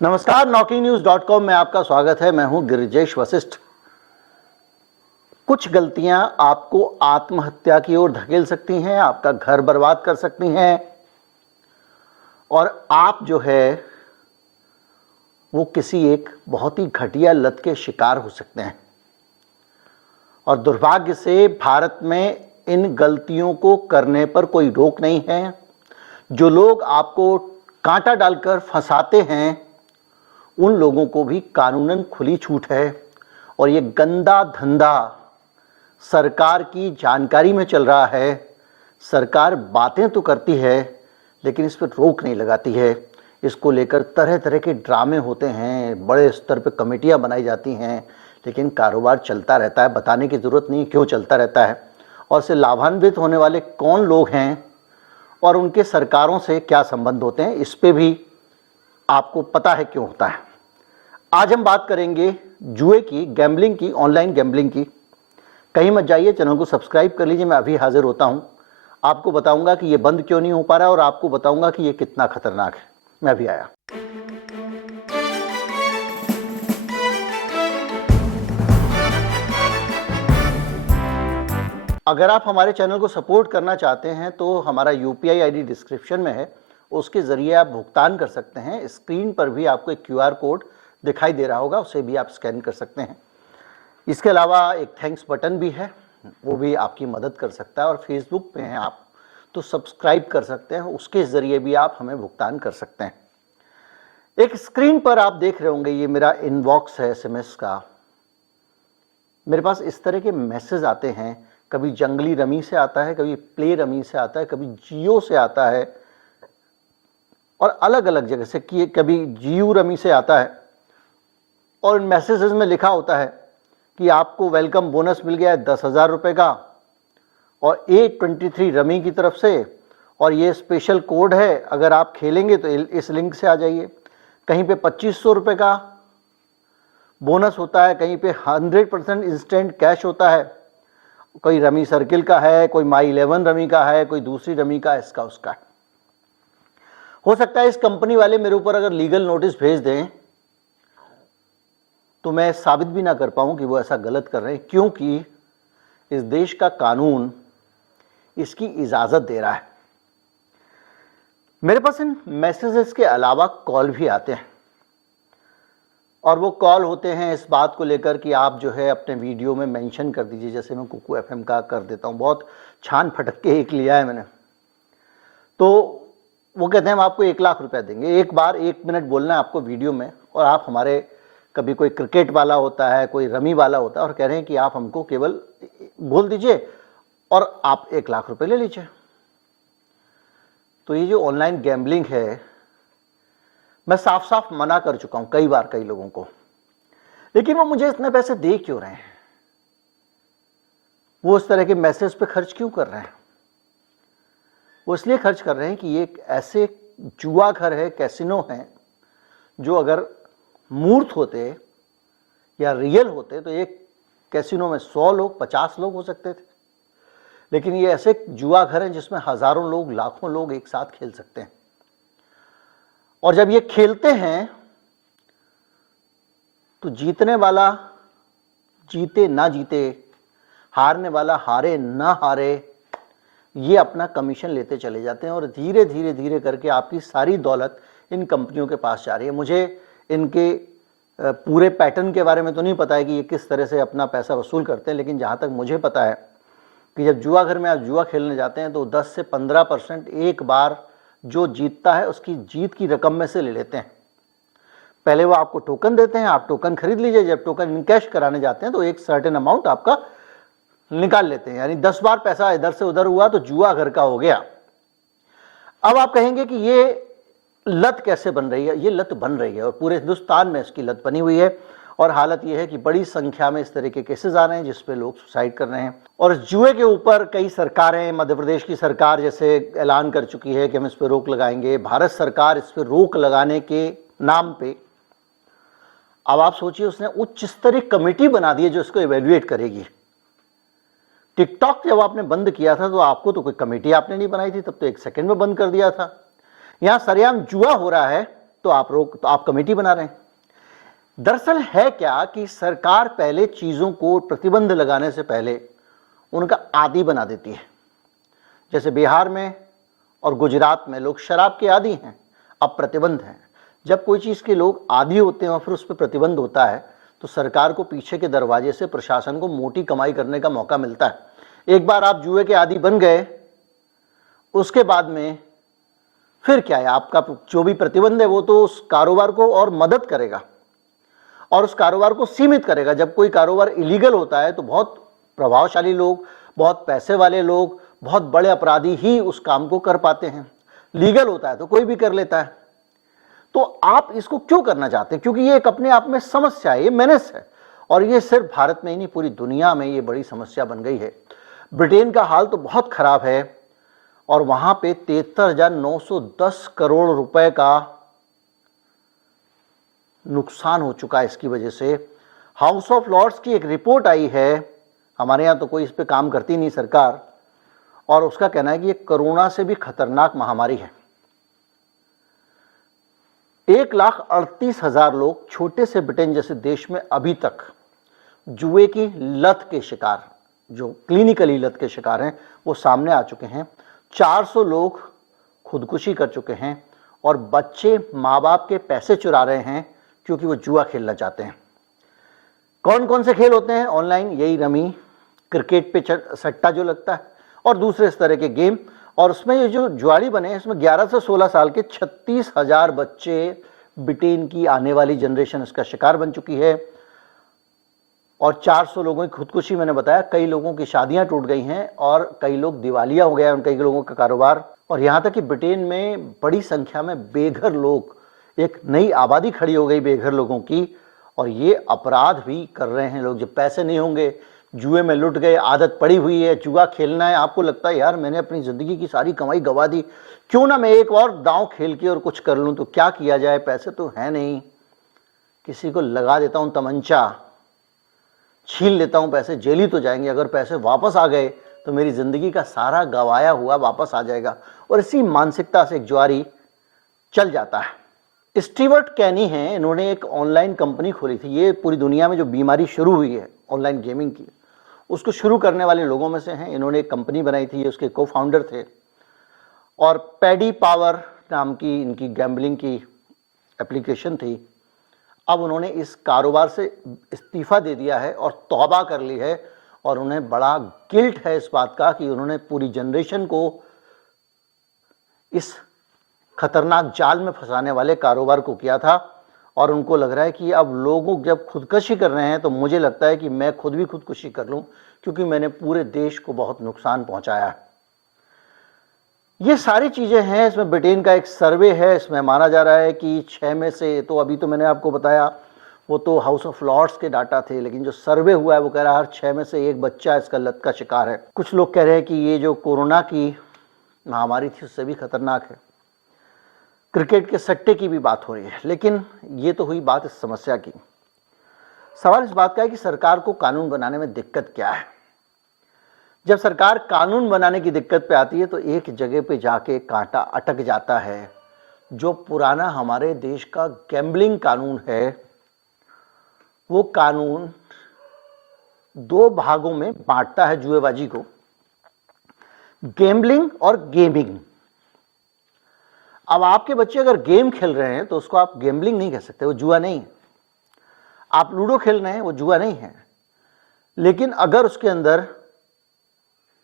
नमस्कार, NaukiNews.com में आपका स्वागत है। मैं हूं गिरिजेश वशिष्ठ। कुछ गलतियां आपको आत्महत्या की ओर धकेल सकती हैं, आपका घर बर्बाद कर सकती हैं और आप जो है वो किसी एक बहुत ही घटिया लत के शिकार हो सकते हैं। और दुर्भाग्य से भारत में इन गलतियों को करने पर कोई रोक नहीं है। जो लोग आपको कांटा डालकर फंसाते हैं उन लोगों को भी कानूनन खुली छूट है और ये गंदा धंधा सरकार की जानकारी में चल रहा है। सरकार बातें तो करती है लेकिन इस पर रोक नहीं लगाती है। इसको लेकर तरह तरह के ड्रामे होते हैं, बड़े स्तर पर कमेटियां बनाई जाती हैं, लेकिन कारोबार चलता रहता है। बताने की ज़रूरत नहीं क्यों चलता रहता है और इससे लाभान्वित होने वाले कौन लोग हैं और उनके सरकारों से क्या संबंध होते हैं, इस पे भी आपको पता है क्यों होता है। आज हम बात करेंगे जुए की, गैम्बलिंग की, ऑनलाइन गैम्बलिंग की। कहीं मत जाइए, चैनल को सब्सक्राइब कर लीजिए। मैं अभी हाजिर होता हूं। आपको बताऊंगा कि ये बंद क्यों नहीं हो पा रहा है और आपको बताऊंगा कि ये कितना खतरनाक है। मैं अभी आया। अगर आप हमारे चैनल को सपोर्ट करना चाहते हैं तो हमारा UPI ID डिस्क्रिप्शन में है, उसके ज़रिए आप भुगतान कर सकते हैं। स्क्रीन पर भी आपको एक QR कोड दिखाई दे रहा होगा, उसे भी आप स्कैन कर सकते हैं। इसके अलावा एक थैंक्स बटन भी है, वो भी आपकी मदद कर सकता है। और फेसबुक पे हैं आप तो सब्सक्राइब कर सकते हैं, उसके ज़रिए भी आप हमें भुगतान कर सकते हैं। एक स्क्रीन पर आप देख रहे होंगे, ये मेरा इनबॉक्स है SMS का। मेरे पास इस तरह के मैसेज आते हैं, कभी जंगली रमी से आता है, कभी प्ले रमी से आता है, कभी जियो से आता है और अलग अलग जगह से, कि कभी जियो रमी से आता है। और इन मैसेजेस में लिखा होता है कि आपको वेलकम बोनस मिल गया है 10,000 रुपये का और A23 रमी की तरफ से, और ये स्पेशल कोड है, अगर आप खेलेंगे तो इस लिंक से आ जाइए। कहीं पे 2500 रुपये का बोनस होता है, कहीं पे 100% इंस्टेंट कैश होता है। कोई रमी सर्किल का है, कोई माई 11 रमी का है, कोई दूसरी रमी का, इसका उसका है। हो सकता है इस कंपनी वाले मेरे ऊपर अगर लीगल नोटिस भेज दें तो मैं साबित भी ना कर पाऊं कि वो ऐसा गलत कर रहे हैं, क्योंकि इस देश का कानून इसकी इजाजत दे रहा है। मेरे पास इन मैसेजेस के अलावा कॉल भी आते हैं और वो कॉल होते हैं इस बात को लेकर कि आप जो है अपने वीडियो में मेंशन कर दीजिए। जैसे मैं कुकू FM का कर देता हूँ, बहुत छान फटक के एक लिया है मैंने, तो वो कहते हैं हम आपको 1 लाख रुपया देंगे, एक बार 1 मिनट बोलना है आपको वीडियो में, और आप हमारे, कभी कोई क्रिकेट वाला होता है, कोई रमी वाला होता है, और कह रहे हैं कि आप हमको केवल बोल दीजिए और आप 1 लाख रुपए ले लीजिए। तो ये जो ऑनलाइन गैम्बलिंग है, मैं साफ साफ मना कर चुका हूं कई बार कई लोगों को, लेकिन वो मुझे इतने पैसे दे क्यों रहे हैं, वो इस तरह के मैसेज पे खर्च क्यों कर रहे हैं? वो इसलिए खर्च कर रहे हैं कि ये एक ऐसे जुआ घर है, कैसीनो है, जो अगर मूर्त होते या रियल होते तो एक कैसीनो में 100 लोग, 50 लोग हो सकते थे, लेकिन ये ऐसे जुआ घर हैं जिसमें हजारों लोग, लाखों लोग एक साथ खेल सकते हैं। और जब ये खेलते हैं तो जीतने वाला जीते ना जीते, हारने वाला हारे ना हारे, ये अपना कमीशन लेते चले जाते हैं और धीरे धीरे धीरे करके आपकी सारी दौलत इन कंपनियों के पास जा रही है। मुझे इनके पूरे पैटर्न के बारे में तो नहीं पता है कि ये किस तरह से अपना पैसा वसूल करते हैं, लेकिन जहाँ तक मुझे पता है कि जब जुआ घर में आप जुआ खेलने जाते हैं तो 10 से 15% एक बार जो जीतता है उसकी जीत की रकम में से ले लेते हैं। पहले वो आपको टोकन देते हैं, आप टोकन खरीद लीजिए, जब टोकन इनकैश कराने जाते हैं तो एक सर्टेन अमाउंट आपका निकाल लेते हैं, यानी 10 बार पैसा इधर से उधर हुआ तो जुआ घर का हो गया। अब आप कहेंगे कि ये लत कैसे बन रही है? ये लत बन रही है और पूरे हिंदुस्तान में इसकी लत बनी हुई है और हालत ये है कि बड़ी संख्या में इस तरह के केसेस आ रहे हैं जिसपे लोग सुसाइड कर रहे हैं। और जुए के ऊपर कई सरकारें, मध्य प्रदेश की सरकार जैसे ऐलान कर चुकी है कि हम इस पर रोक लगाएंगे, भारत सरकार इस पर रोक लगाने के नाम पे, अब आप सोचिए, उसने उच्च स्तरीय कमेटी बना दी है जो इसको इवेल्युएट करेगी। टिकटॉक जब आपने बंद किया था तो आपको तो कोई कमेटी आपने नहीं बनाई थी, तब तो 1 सेकंड में बंद कर दिया था। यहां सरेआम जुआ हो रहा है तो आप कमेटी बना रहे हैं। दरअसल है क्या कि सरकार पहले चीजों को प्रतिबंध लगाने से पहले उनका आदी बना देती है। जैसे बिहार में और गुजरात में लोग शराब के आदी हैं, अब प्रतिबंध है। जब कोई चीज के लोग आदी होते हैं और फिर उस पर प्रतिबंध होता है तो सरकार को पीछे के दरवाजे से प्रशासन को मोटी कमाई करने का मौका मिलता है। एक बार आप जुए के आदी बन गए, उसके बाद में फिर क्या है, आपका जो भी प्रतिबंध है वो तो उस कारोबार को और मदद करेगा और उस कारोबार को सीमित करेगा। जब कोई कारोबार इलीगल होता है तो बहुत प्रभावशाली लोग, बहुत पैसे वाले लोग, बहुत बड़े अपराधी ही उस काम को कर पाते हैं। लीगल होता है तो कोई भी कर लेता है। तो आप इसको क्यों करना चाहते हैं? क्योंकि ये एक अपने आप में समस्या है, ये मेनेस है, और ये सिर्फ भारत में ही नहीं, पूरी दुनिया में ये बड़ी समस्या बन गई है। ब्रिटेन का हाल तो बहुत खराब है और वहां पे 73,910 करोड़ रुपए का नुकसान हो चुका है इसकी वजह से। हाउस ऑफ लॉर्ड्स की एक रिपोर्ट आई है, हमारे यहाँ तो कोई इस पे काम करती नहीं सरकार, और उसका कहना है कि ये कोरोना से भी खतरनाक महामारी है। 1,38,000 लोग छोटे से ब्रिटेन जैसे देश में अभी तक जुए की लत के शिकार, जो क्लिनिकली लत के शिकार हैं, वो सामने आ चुके हैं। 400 लोग खुदकुशी कर चुके हैं और बच्चे माँ बाप के पैसे चुरा रहे हैं क्योंकि वो जुआ खेलना चाहते हैं। कौन कौन से खेल होते हैं ऑनलाइन? यही रमी, क्रिकेट पे सट्टा जो लगता है और दूसरे इस तरह के गेम। और उसमें ये जो जुआड़ी बने हैं, इसमें 11 से 16 साल के 36,000 बच्चे, ब्रिटेन की आने वाली जनरेशन इसका शिकार बन चुकी है। और 400 लोगों की खुदकुशी, मैंने बताया, कई लोगों की शादियां टूट गई हैं और कई लोग दिवालिया हो गया है, कई लोगों का कारोबार। और यहाँ तक कि ब्रिटेन में बड़ी संख्या में बेघर लोग, एक नई आबादी खड़ी हो गई बेघर लोगों की, और ये अपराध भी कर रहे हैं लोग। जब पैसे नहीं होंगे, जुए में लुट गए, आदत पड़ी हुई है, जुआ खेलना है, आपको लगता है यार मैंने अपनी ज़िंदगी की सारी कमाई गंवा दी, क्यों ना मैं एक और दांव खेल के और कुछ कर लूँ। तो क्या किया जाए, पैसे तो है नहीं, किसी को लगा देता हूँ तमंचा, छीन लेता हूँ पैसे, जेल ही तो जाएंगे। अगर पैसे वापस आ गए तो मेरी ज़िंदगी का सारा गंवाया हुआ वापस आ जाएगा। और इसी मानसिकता से एक जुआरी चल जाता है। स्टीवर्ट कैनी हैं, इन्होंने एक ऑनलाइन कंपनी खोली थी। ये पूरी दुनिया में जो बीमारी शुरू हुई है ऑनलाइन गेमिंग की, उसको शुरू करने वाले लोगों में से हैं। इन्होंने एक कंपनी बनाई थी, उसके को फाउंडर थे, और पैडी पावर नाम की इनकी गैम्बलिंग की एप्लीकेशन थी। अब उन्होंने इस कारोबार से इस्तीफा दे दिया है और तौबा कर ली है, और उन्हें बड़ा गिल्ट है इस बात का कि उन्होंने पूरी जनरेशन को इस खतरनाक जाल में फंसाने वाले कारोबार को किया था। और उनको लग रहा है कि अब लोग जब खुदकुशी कर रहे हैं तो मुझे लगता है कि मैं खुद भी खुदकुशी कर लूं, क्योंकि मैंने पूरे देश को बहुत नुकसान पहुंचाया है। ये सारी चीजें हैं। इसमें ब्रिटेन का एक सर्वे है, इसमें माना जा रहा है कि 6 में से, तो अभी तो मैंने आपको बताया वो तो हाउस ऑफ लॉर्ड्स के डाटा थे, लेकिन जो सर्वे हुआ है वो कह रहा है हर 6 में से एक बच्चा इसका लत का शिकार है। कुछ लोग कह रहे हैं कि ये जो कोरोना की महामारी थी उससे भी खतरनाक है। क्रिकेट के सट्टे की भी बात हो रही है, लेकिन ये तो हुई बात इस समस्या की। सवाल इस बात का है कि सरकार को कानून बनाने में दिक्कत क्या है। जब सरकार कानून बनाने की दिक्कत पे आती है तो एक जगह पे जाके कांटा अटक जाता है। जो पुराना हमारे देश का गैम्बलिंग कानून है, वो कानून 2 भागों में बांटता है जुएबाजी को, गैम्बलिंग और गेमिंग। अब आपके बच्चे अगर गेम खेल रहे हैं तो उसको आप गैम्बलिंग नहीं कह सकते, वो जुआ नहीं है। आप लूडो खेल रहे हैं, वो जुआ नहीं है। लेकिन अगर उसके अंदर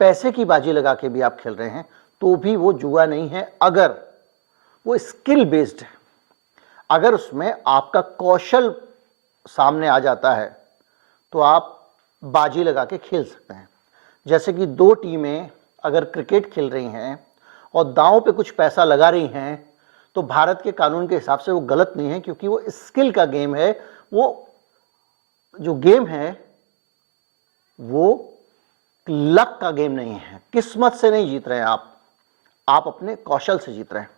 पैसे की बाजी लगा के भी आप खेल रहे हैं तो भी वो जुआ नहीं है, अगर वो स्किल बेस्ड है। अगर उसमें आपका कौशल सामने आ जाता है तो आप बाजी लगा के खेल सकते हैं। जैसे कि 2 टीमें अगर क्रिकेट खेल रही हैं और दांव पे कुछ पैसा लगा रही हैं, तो भारत के कानून के हिसाब से वो गलत नहीं है, क्योंकि वो स्किल का गेम है। वो जो गेम है वो लक का गेम नहीं है, किस्मत से नहीं जीत रहे हैं आप अपने कौशल से जीत रहे हैं।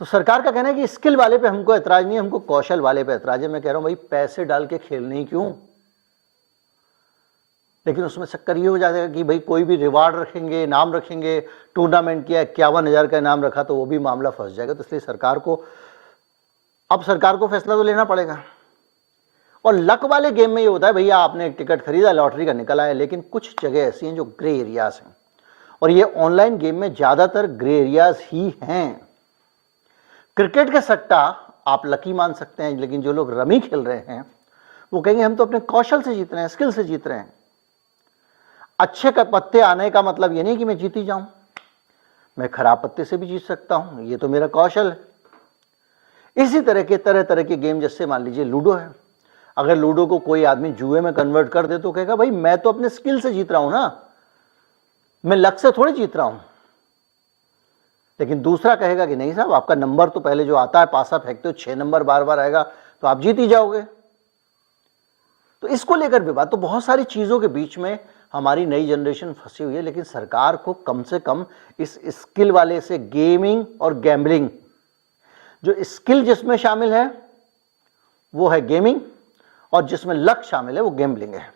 तो सरकार का कहना है कि स्किल वाले पे हमको ऐतराज नहीं है, हमको कौशल वाले पे ऐतराज है। मैं कह रहा हूं भाई पैसे डाल के खेलने ही क्यों। लेकिन उसमें चक्कर ये हो जाएगा कि भाई कोई भी रिवार्ड रखेंगे, इनाम रखेंगे, टूर्नामेंट किया 51,000 का इनाम रखा तो वो भी मामला फंस जाएगा। तो इसलिए सरकार को अब सरकार को फैसला तो लेना पड़ेगा। और लक वाले गेम में ये होता है, भैया आपने एक टिकट खरीदा, लॉटरी का निकल आया, लेकिन कुछ जगह ऐसी हैं जो ग्रे एरियाज हैं, और ये ऑनलाइन गेम में ज्यादातर ग्रे एरियाज ही हैं। क्रिकेट का सट्टा आप लकी मान सकते हैं, लेकिन जो लोग रमी खेल रहे हैं वो कहेंगे हम तो अपने कौशल से जीत रहे हैं, स्किल से जीत रहे हैं। अच्छे का पत्ते आने का मतलब ये नहीं कि मैं जीत ही जाऊं, मैं खराब पत्ते से भी जीत सकता हूं, ये तो मेरा कौशल है। इसी तरह तरह के गेम, जैसे मान लीजिए लूडो है, अगर लूडो को कोई आदमी जुए में कन्वर्ट कर दे तो कहेगा भाई मैं तो अपने स्किल से जीत रहा हूं ना, मैं लक से थोड़ी जीत रहा हूं। लेकिन दूसरा कहेगा कि नहीं साहब, आपका नंबर तो पहले जो आता है, पासा फेंकते हो 6 नंबर बार बार आएगा तो आप जीत ही जाओगे। तो इसको लेकर विवाद, तो बहुत सारी चीजों के बीच में हमारी नई जनरेशन फंसी हुई है। लेकिन सरकार को कम से कम इस स्किल वाले से, गेमिंग और गैम्बलिंग, जो स्किल जिसमें शामिल है वो है गेमिंग, और जिसमें लक शामिल है वो गैम्बलिंग है।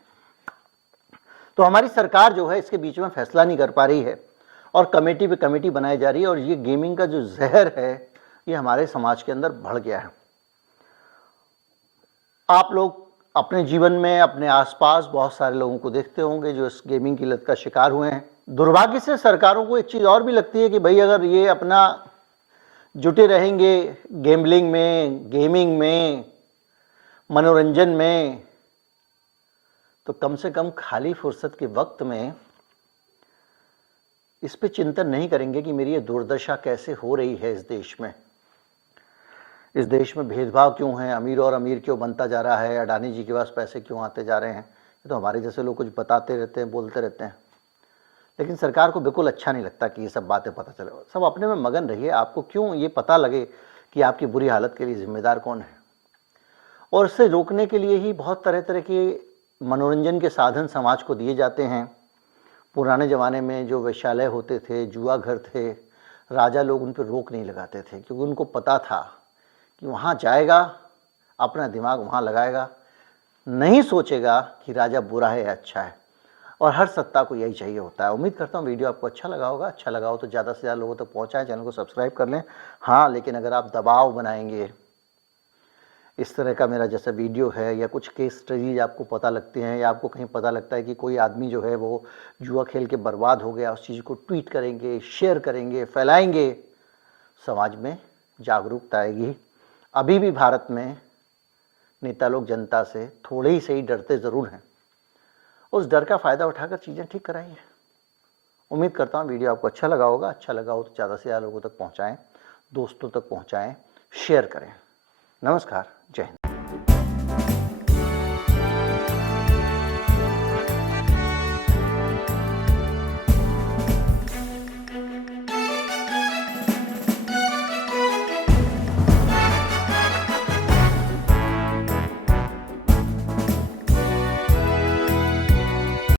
तो हमारी सरकार जो है इसके बीच में फैसला नहीं कर पा रही है, और कमेटी पे कमेटी बनाई जा रही है, और ये गेमिंग का जो जहर है ये हमारे समाज के अंदर बढ़ गया है। आप लोग अपने जीवन में, अपने आसपास बहुत सारे लोगों को देखते होंगे जो इस गेमिंग की लत का शिकार हुए हैं। दुर्भाग्य से सरकारों को एक चीज और भी लगती है कि भाई अगर ये अपना जुटे रहेंगे गैम्बलिंग में, गेमिंग में, मनोरंजन में, तो कम से कम खाली फुर्सत के वक्त में इस पे चिंतन नहीं करेंगे कि मेरी ये दुर्दशा कैसे हो रही है इस देश में। इस देश में भेदभाव क्यों है, अमीर और अमीर क्यों बनता जा रहा है, अडानी जी के पास पैसे क्यों आते जा रहे हैं। ये तो हमारे जैसे लोग कुछ बताते रहते हैं, बोलते रहते हैं, लेकिन सरकार को बिल्कुल अच्छा नहीं लगता कि ये सब बातें पता चले। सब अपने में मगन रहिए, आपको क्यों ये पता लगे कि आपकी बुरी हालत के लिए जिम्मेदार कौन है। और इससे रोकने के लिए ही बहुत तरह तरह के मनोरंजन के साधन समाज को दिए जाते हैं। पुराने ज़माने में जो वेश्यालय होते थे, जुआ घर थे, राजा लोग उन पर रोक नहीं लगाते थे, क्योंकि उनको पता था कि वहाँ जाएगा, अपना दिमाग वहाँ लगाएगा, नहीं सोचेगा कि राजा बुरा है या अच्छा है। और हर सत्ता को यही चाहिए होता है। उम्मीद करता हूँ वीडियो आपको अच्छा लगा होगा। अच्छा लगा हो तो ज़्यादा से ज़्यादा लोगों तक पहुँचाएं, चैनल को सब्सक्राइब कर लें। हाँ, लेकिन अगर आप दबाव बनाएंगे, इस तरह का मेरा जैसा वीडियो है, या कुछ केस स्टडीज आपको पता लगती हैं, या आपको कहीं पता लगता है कि कोई आदमी जो है वो जुआ खेल के बर्बाद हो गया, उस चीज़ को ट्वीट करेंगे, शेयर करेंगे, फैलाएंगे, समाज में जागरूकता आएगी। अभी भी भारत में नेता लोग जनता से थोड़े ही सही डरते ज़रूर हैं, उस डर का फ़ायदा उठाकर चीज़ें ठीक कराइए। उम्मीद करता हूँ वीडियो आपको अच्छा लगा होगा। अच्छा लगा हो तो ज़्यादा से ज़्यादा लोगों तक पहुँचाएँ, दोस्तों तक पहुँचाएँ, शेयर करें। नमस्कार, जय हिंद।